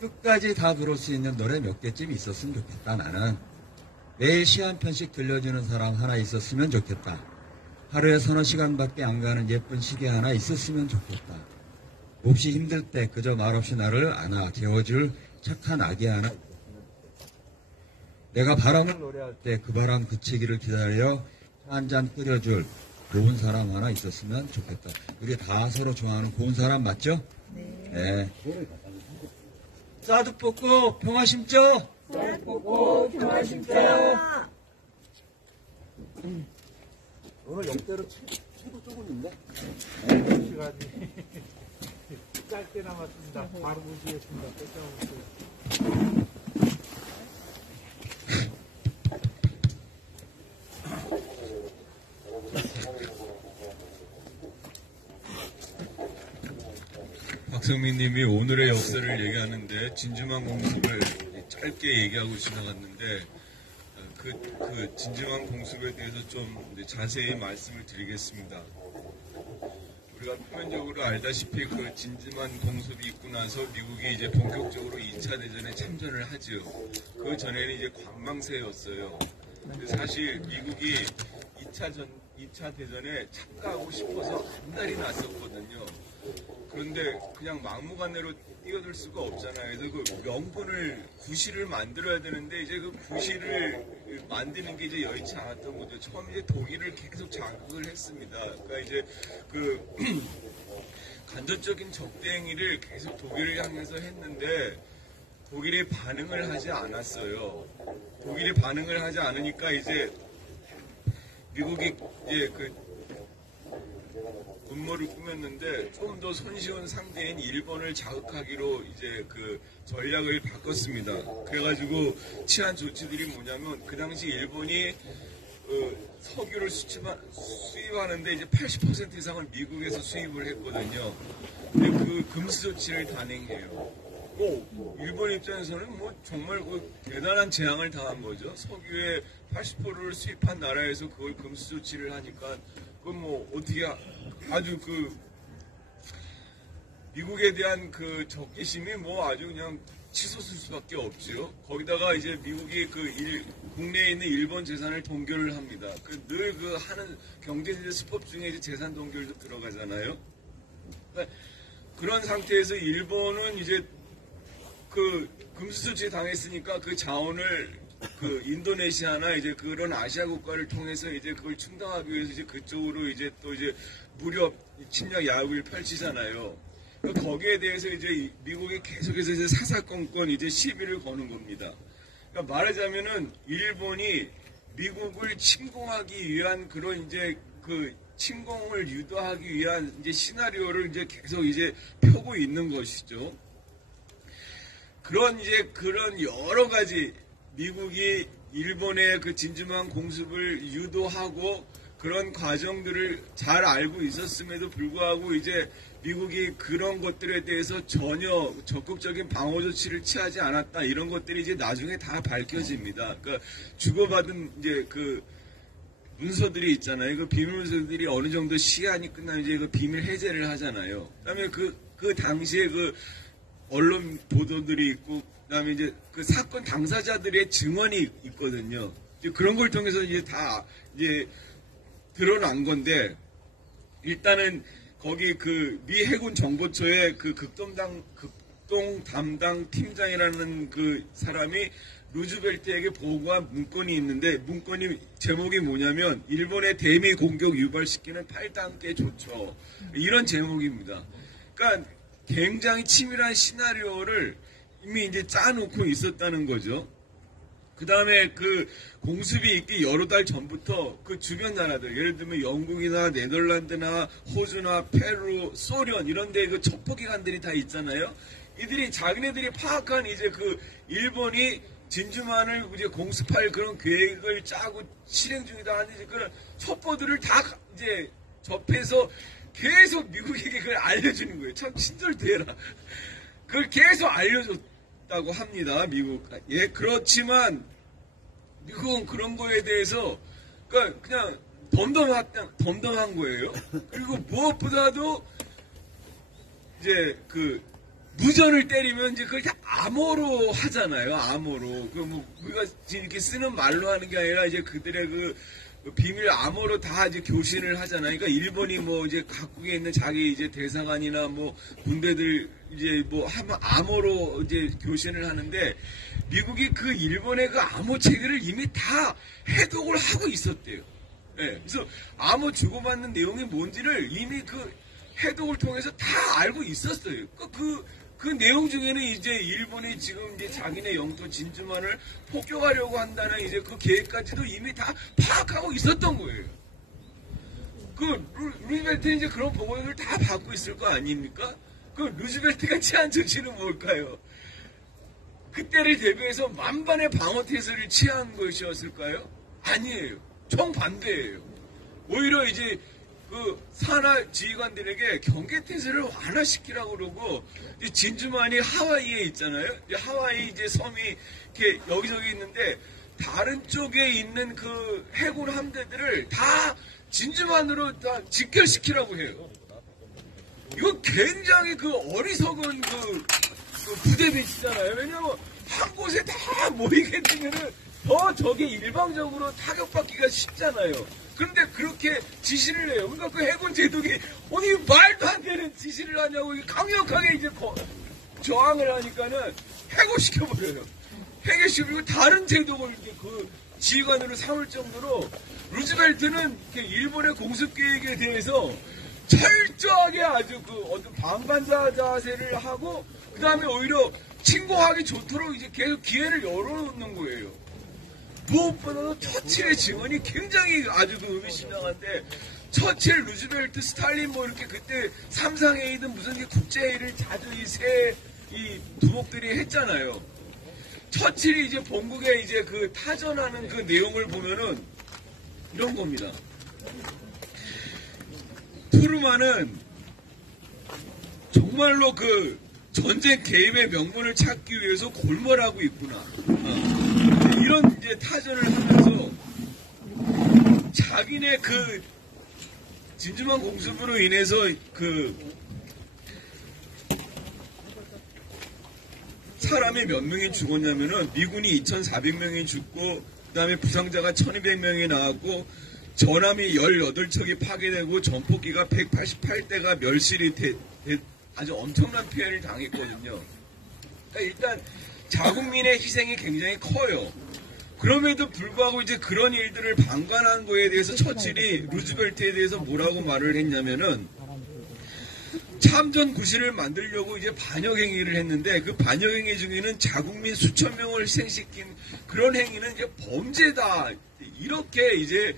끝까지 다 부를 수 있는 노래 몇 개쯤 있었으면 좋겠다. 나는 매일 시 한 편씩 들려주는 사람 하나 있었으면 좋겠다. 하루에 서너 시간밖에 안 가는 예쁜 시계 하나 있었으면 좋겠다. 몹시 힘들 때 그저 말없이 나를 안아 재워줄 착한 아기 하나. 내가 바람을 노래할 때 그 바람 그치기를 기다려 한 잔 끓여줄 고운 사람 하나 있었으면 좋겠다. 우리 다 서로 좋아하는 고운 사람 맞죠? 네. 쌀도 뽑고 평화 심죠? 쌀 뽑고 평화 심죠. 오늘 역대로 최고 조금인데? 시간이 짧게 남았습니다. 바로 보시겠습니다. 뺏겨오세요. 박성민 님이 오늘의 역사를 얘기하는데 진주만 공습을 짧게 얘기하고 지나갔는데 그 진주만 공습에 대해서 좀 자세히 말씀을 드리겠습니다. 우리가 표면적으로 알다시피 그 진주만 공습이 있고 나서 미국이 이제 본격적으로 2차 대전에 참전을 하죠. 그 전에는 이제 관망세였어요. 근데 사실 미국이 2차 대전에 참가하고 싶어서 안달이 났었거든요. 그런데 그냥 막무가내로 뛰어들 수가 없잖아요. 그래서 그 명분을, 구실을 만들어야 되는데 이제 그 구실을 만드는 게 이제 여의치 않았던 거죠. 처음 이제 독일을 계속 자극을 했습니다. 그러니까 이제 그 간접적인 적대행위를 계속 독일을 향해서 했는데 독일이 반응을 하지 않았어요. 독일이 반응을 하지 않으니까 이제 미국이 이제 그 음모를 꾸몄는데 좀 더 손쉬운 상대인 일본을 자극하기로 이제 그 전략을 바꿨습니다. 그래가지고 취한 조치들이 뭐냐면 그 당시 일본이 석유를 수입하는데 이제 80% 이상을 미국에서 수입을 했거든요. 근데 그 금수 조치를 단행해요. 일본 입장에서는 뭐 정말 그 대단한 재앙을 당한 거죠. 석유의 80%를 수입한 나라에서 그걸 금수 조치를 하니까 그건 뭐 어떻게 아주 그 미국에 대한 그 적개심이 뭐 아주 그냥 치솟을 수밖에 없죠. 거기다가 이제 미국이 국내에 있는 일본 재산을 동결을 합니다. 늘 하는 경제 수법 중에 이제 재산 동결도 들어가잖아요. 그러니까 그런 상태에서 일본은 이제 그 금수조치 당했으니까 그 자원을 그 인도네시아나 이제 그런 아시아 국가를 통해서 이제 그걸 충당하기 위해서 이제 그쪽으로 이제 또 이제 무력 침략 야욕을 펼치잖아요. 거기에 대해서 이제 미국이 계속해서 이제 사사건건 이제 시비를 거는 겁니다. 그러니까 말하자면은 일본이 미국을 침공하기 위한 그런 이제 그 침공을 유도하기 위한 이제 시나리오를 이제 계속 이제 펴고 있는 것이죠. 그런 여러 가지 미국이 일본의 그 진주만 공습을 유도하고 그런 과정들을 잘 알고 있었음에도 불구하고 이제 미국이 그런 것들에 대해서 전혀 적극적인 방어 조치를 취하지 않았다. 이런 것들이 이제 나중에 다 밝혀집니다. 그러니까 주고받은 이제 그 문서들이 있잖아요. 그 비밀 문서들이 어느 정도 시간이 끝나면 이제 그 비밀 해제를 하잖아요. 그다음에 그 당시에 그 언론 보도들이 있고, 그다음에 이제 그 사건 당사자들의 증언이 있거든요. 이제 그런 걸 통해서 이제 다 이제 드러난 건데, 일단은 거기 그 미 해군 정보처의 그 극동 담당 팀장이라는 그 사람이 루즈벨트에게 보고한 문건이 있는데, 문건이 제목이 뭐냐면 일본의 대미 공격 유발시키는 8단계 조처, 이런 제목입니다. 그러니까 굉장히 치밀한 시나리오를 이미 이제 짜놓고 있었다는 거죠. 그 다음에 그 공습이 있기 여러 달 전부터 그 주변 나라들, 예를 들면 영국이나 네덜란드나 호주나 페루, 소련 이런 데 그 첩보기관들이 다 있잖아요. 이들이 자기네들이 파악한 이제 그 일본이 진주만을 이제 공습할 그런 계획을 짜고 실행 중이다 하는 이제 그런 첩보들을 다 이제 접해서 계속 미국에게 그걸 알려주는 거예요. 참 친절대라. 그걸 계속 알려줬다고 합니다. 미국. 예, 그렇지만 미국은 그런 거에 대해서 그러니까 그냥 덤덤한 거예요. 그리고 무엇보다도 이제 그 무전을 때리면 이제 그걸 다 암호로 하잖아요. 암호로. 그 뭐 우리가 지금 이렇게 쓰는 말로 하는 게 아니라 이제 그들의 그 비밀 암호로 다 이제 교신을 하잖아요. 그러니까 일본이 뭐 이제 각국에 있는 자기 이제 대사관이나 뭐 군대들 이제 뭐 하면 암호로 이제 교신을 하는데 미국이 그 일본의 그 암호 체계를 이미 다 해독을 하고 있었대요. 예. 그래서 암호 주고받는 내용이 뭔지를 이미 그 해독을 통해서 다 알고 있었어요. 그 내용 중에는 이제 일본이 지금 이제 자기네 영토 진주만을 폭격하려고 한다는 이제 그 계획까지도 이미 다 파악하고 있었던 거예요. 루즈벨트는 이제 그런 보고를 다 받고 있을 거 아닙니까? 루즈벨트가 취한 조치는 뭘까요? 그때를 대비해서 만반의 방어태세를 취한 것이었을까요? 아니에요. 정반대예요. 오히려 이제 그 산하 지휘관들에게 경계태세를 완화시키라고 그러고, 진주만이 하와이에 있잖아요. 하와이 이제 섬이 이렇게 여기저기 있는데, 다른 쪽에 있는 그 해군 함대들을 다 진주만으로 다 직결시키라고 해요. 이거 굉장히 그 어리석은 그 부대 배치잖아요. 왜냐면 한 곳에 다 모이게 되면은 더 저게 일방적으로 타격받기가 쉽잖아요. 그런데 그렇게 지시를 해요. 그러니까 그 해군 제독이 아니 말도 안 되는 지시를 하냐고 강력하게 이제 저항을 하니까는 해고시켜버려요. 해고시키고 다른 제독을 이렇게 그 지휘관으로 삼을 정도로 루즈벨트는 일본의 공습 계획에 대해서 철저하게 아주 그 어떤 방관자 자세를 하고 그 다음에 오히려 침공하기 좋도록 이제 계속 기회를 열어놓는 거예요. 무엇보다도 처칠의 증언이 굉장히 아주 그 의미심장한데, 처칠, 루즈벨트, 스탈린 뭐 이렇게 그때 삼상회의든 무슨 국제회의를 자주 이 두목들이 했잖아요. 처칠이 이제 본국에 이제 그 타전하는 그 내용을 보면은 이런 겁니다. 트루만은 정말로 그 전쟁 개입의 명분을 찾기 위해서 골몰하고 있구나. 이런 이제 타전을 하면서 자기네 그 진주만 공습으로 인해서 그 사람이 몇 명이 죽었냐면은 미군이 2,400명이 죽고 그다음에 부상자가 1,200명이 나왔고 전함이 18척이 파괴되고 전폭기가 188대가 멸실이 아주 엄청난 피해를 당했거든요. 그러니까 일단 자국민의 희생이 굉장히 커요. 그럼에도 불구하고 이제 그런 일들을 방관한 거에 대해서 처칠이 루즈벨트에 대해서 뭐라고 말을 했냐면은 참전 구실을 만들려고 이제 반역 행위를 했는데 그 반역 행위 중에는 자국민 수천 명을 희생시킨 그런 행위는 이제 범죄다. 이렇게 이제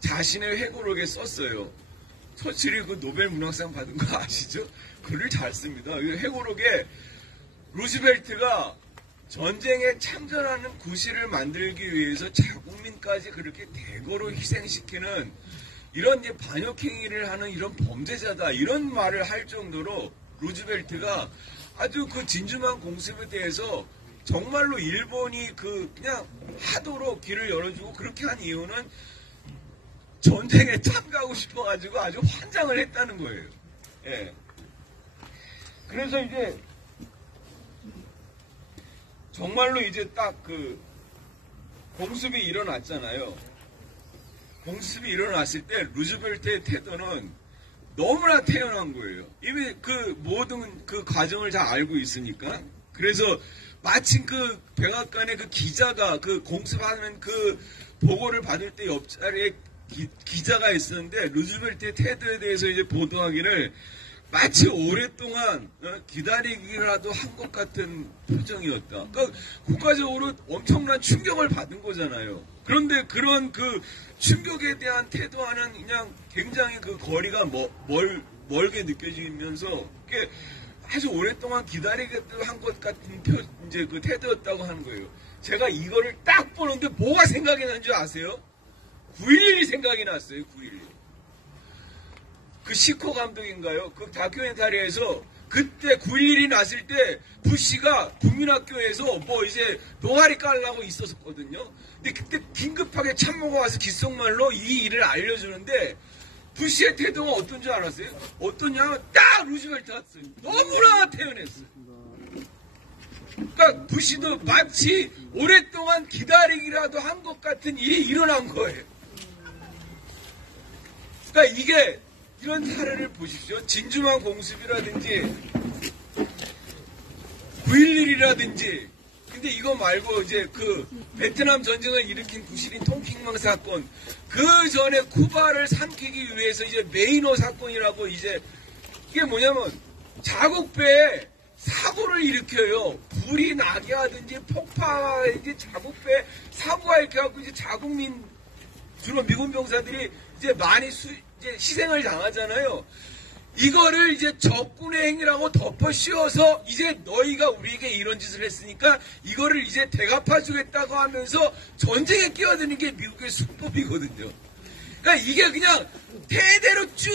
자신의 회고록에 썼어요. 처칠이 그 노벨 문학상 받은 거 아시죠? 글을 잘 씁니다. 회고록에 루즈벨트가 전쟁에 참전하는 구실을 만들기 위해서 자국민까지 그렇게 대거로 희생시키는 이런 이제 반역행위를 하는 이런 범죄자다. 이런 말을 할 정도로 루즈벨트가 아주 그 진주만 공습에 대해서 정말로 일본이 그냥 하도록 길을 열어주고 그렇게 한 이유는 전쟁에 참가하고 싶어가지고 아주 환장을 했다는 거예요. 예. 그래서 이제 정말로 이제 딱 그 공습이 일어났잖아요. 공습이 일어났을 때 루즈벨트의 태도는 너무나 태연한 거예요. 이미 그 모든 그 과정을 다 알고 있으니까. 그래서 마침 그 백악관의 그 기자가 그 공습하는 그 보고를 받을 때 옆자리에 기자가 있었는데 루즈벨트의 태도에 대해서 이제 보도하기를 마치 오랫동안 기다리기라도 한 것 같은 표정이었다. 그러니까 국가적으로 엄청난 충격을 받은 거잖아요. 그런데 그런 그 충격에 대한 태도와는 그냥 굉장히 그 거리가 멀게 느껴지면서 아주 오랫동안 기다리기도 한 것 같은 이제 그 태도였다고 하는 거예요. 제가 이거를 딱 보는데 뭐가 생각이 나는 줄 아세요? 9.11이 생각이 났어요. 9.11. 그 시코 감독인가요? 그 다큐멘터리에서 그때 9.11이 났을 때 부시가 국민학교에서 뭐 이제 노가리 깔라고 있었거든요. 근데 그때 긴급하게 참모가 와서 귓속말로 이 일을 알려주는데 부시의 태도가 어떤 줄 알았어요? 어떠냐? 딱 루즈벨트 왔어요. 너무나 태연했어요. 그러니까 부시도 마치 오랫동안 기다리기라도 한 것 같은 일이 일어난 거예요. 그러니까 이게 이런 사례를 보십시오. 진주만 공습이라든지 9.11이라든지 근데 이거 말고 이제 그 베트남 전쟁을 일으킨 구시린 통킹망 사건 그 전에 쿠바를 삼키기 위해서 이제 메이너 사건이라고 이제 이게 뭐냐면 자국배에 사고를 일으켜요. 불이 나게 하든지 폭파이지 자국배 사고가 이렇게 하고 이제 자국민 주로 미군 병사들이 이제 많이 이제 희생을 당하잖아요. 이거를 이제 적군의 행위라고 덮어 씌워서 이제 너희가 우리에게 이런 짓을 했으니까 이거를 이제 대갚아주겠다고 하면서 전쟁에 끼어드는 게 미국의 수법이거든요. 그러니까 이게 그냥 대대로 쭉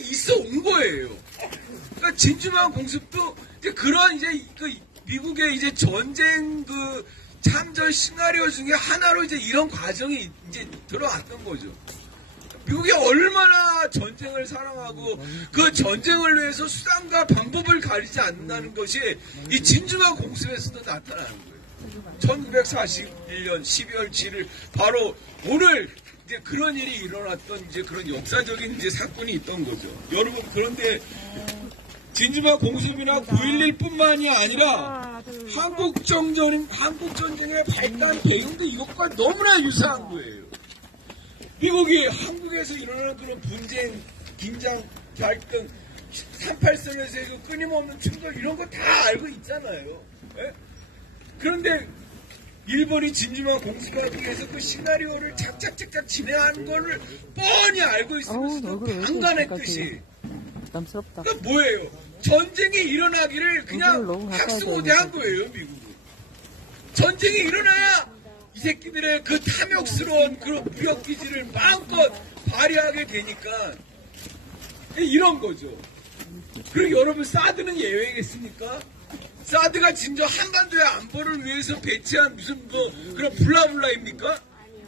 있어 온 거예요. 그러니까 진주만 공습도 이제 그런 이제 그 미국의 이제 전쟁 그 참전 시나리오 중에 하나로 이제 이런 과정이 이제 들어왔던 거죠. 미국이 얼마나 전쟁을 사랑하고 그 전쟁을 위해서 수단과 방법을 가리지 않는다는 것이 이 진주만 공습에서도 나타나는 거예요. 1941년 12월 7일 바로 오늘 이제 그런 일이 일어났던 이제 그런 역사적인 이제 사건이 있던 거죠. 여러분 그런데 진주만 공습이나 9.11뿐만이 아니라 한국전쟁의 발단 배경도 이것과 너무나 유사한 거예요. 미국이 한국에서 일어나는 그런 분쟁, 긴장, 갈등, 38선에서 끊임없는 충돌 이런 거 다 알고 있잖아요. 예? 그런데 일본이 진주만 공습하기 위해서 그 시나리오를 착착착착 진행하는 거를 뻔히 알고 있으면서도 방관했듯이 부담스럽다. 그러니까 뭐예요? 전쟁이 일어나기를 그냥 학수고대한 거예요, 미국은. 전쟁이 일어나야 이 새끼들의 그 탐욕스러운 그런 무력기질을 마음껏 발휘하게 되니까 이런 거죠. 그리고 여러분 사드는 예외겠습니까? 사드가 진짜 한반도의 안보를 위해서 배치한 무슨 뭐 그런 블라블라입니까?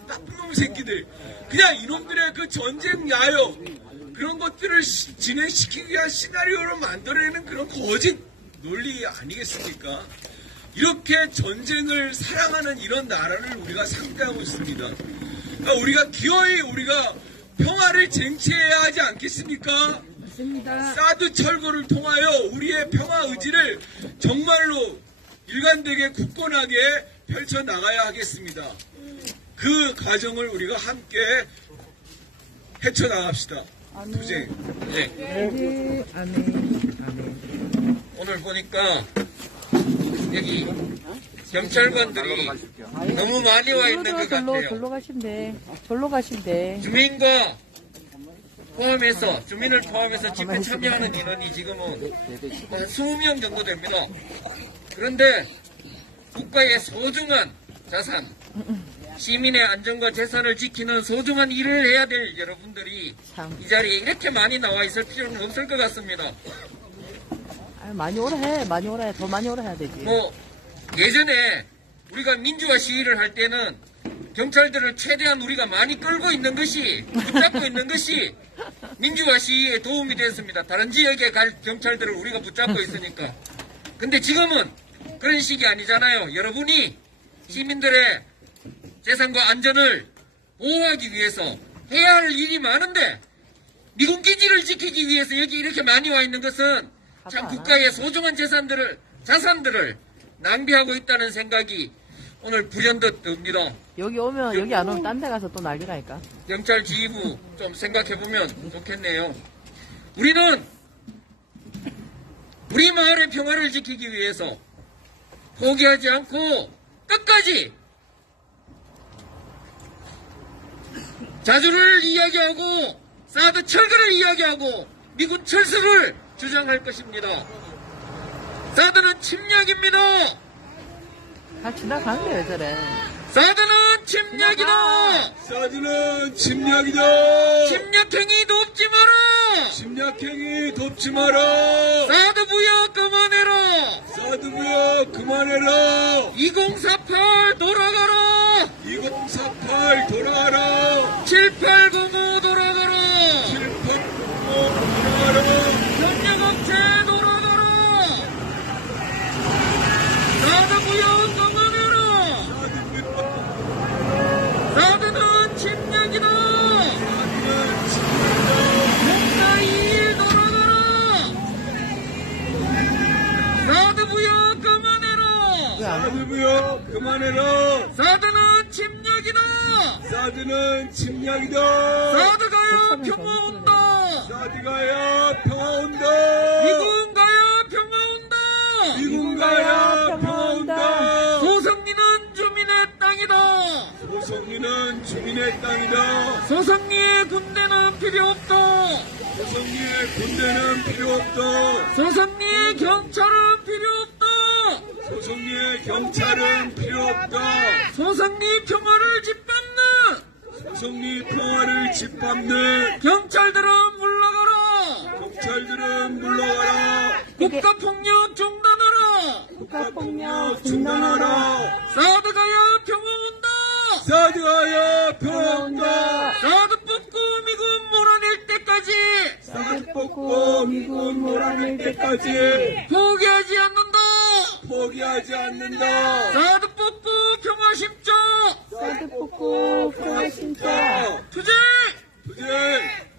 나쁜 놈 새끼들. 그냥 이놈들의 그 전쟁 야욕 그런 것들을 진행시키기 위한 시나리오를 만들어내는 그런 거짓 논리 아니겠습니까? 이렇게 전쟁을 사랑하는 이런 나라를 우리가 상대하고 있습니다. 그러니까 우리가 기어이 우리가 평화를 쟁취해야 하지 않겠습니까? 맞습니다. 사드 철거를 통하여 우리의 평화 의지를 정말로 일관되게 굳건하게 펼쳐나가야 하겠습니다. 그 과정을 우리가 함께 헤쳐나갑시다. 투쟁. 네. 오늘 보니까 여기 경찰관들이 너무 많이 와 있는 것 같아요. 절로 가신대. 절로 가신대. 주민과 포함해서 주민을 포함해서 집회 참여하는 인원이 지금은 한 20명 정도 됩니다. 그런데 국가의 소중한 자산, 시민의 안전과 재산을 지키는 소중한 일을 해야 될 여러분들이 이 자리에 이렇게 많이 나와 있을 필요는 없을 것 같습니다. 많이 오라 해. 많이 오라 해. 더 많이 오라 해야 되지. 뭐 예전에 우리가 민주화 시위를 할 때는 경찰들을 최대한 우리가 많이 끌고 있는 것이 붙잡고 있는 것이 민주화 시위에 도움이 됐습니다. 다른 지역에 갈 경찰들을 우리가 붙잡고 있으니까. 근데 지금은 그런 식이 아니잖아요. 여러분이 시민들의 재산과 안전을 보호하기 위해서 해야 할 일이 많은데 미군 기지를 지키기 위해서 여기 이렇게 많이 와 있는 것은 참 국가의 소중한 자산들을 낭비하고 있다는 생각이 오늘 불현듯 듭니다. 여기 오면 여기 안 오면 딴 데 가서 또 난리라니까. 경찰 지휘부 좀 생각해보면 좋겠네요. 우리는 우리 마을의 평화를 지키기 위해서 포기하지 않고 끝까지 자주를 이야기하고 사드 철거를 이야기하고 미군 철수를 주장할 것입니다. 사드는 침략입니다. 다 지나가는데 왜 저래. 사드는 침략이다. 사드는 침략이다. 침략행위 돕지 마라. 침략행위 돕지 마라. 사드 부역 그만해라. 2048 돌아가라. 2048 돌아가라. 7805 돌아가라. 7895 돌아가라. 협력업체 돌아가라. 사드무역 그만해라. 사드는 침략이다. 목사일 돌아가라. 사드무역 그만해라. 사드무역 그만해라. 사드는 침략이다. 사드는 침략이다. 사드가야 평화 온다. 사드가야 평화 온다. 미군 가야 평화 온다. 미군 가야 평화 온다. 소성리는 주민의 땅이다. 소성리는 주민의 땅이다. 소성리의 군대는 필요 없다. 소성리의 군대는 필요 없다. 소성리의 경찰은 필요 없다. 소성리의 경찰은 필요 없다. 소성리 평화를 짓밟는 소성리 평화를 짓밟는 경찰들은 물러가라. 경찰들은 물러가라. 국가폭력 중단하라. 국가폭력 중단하라. 사드가야 평화 온다. 사드가야 평화 온다. 사드 뽑고 미군 몰아낼 때까지 사드 뽑고 미군 몰아낼 때까지 포기하지 않는다. 포기하지 않는다. 사드 뽑고 평화 심자. 사드 뽑고 평화 심자. 투쟁! 투쟁!